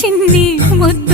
చిన్ని ముద్దు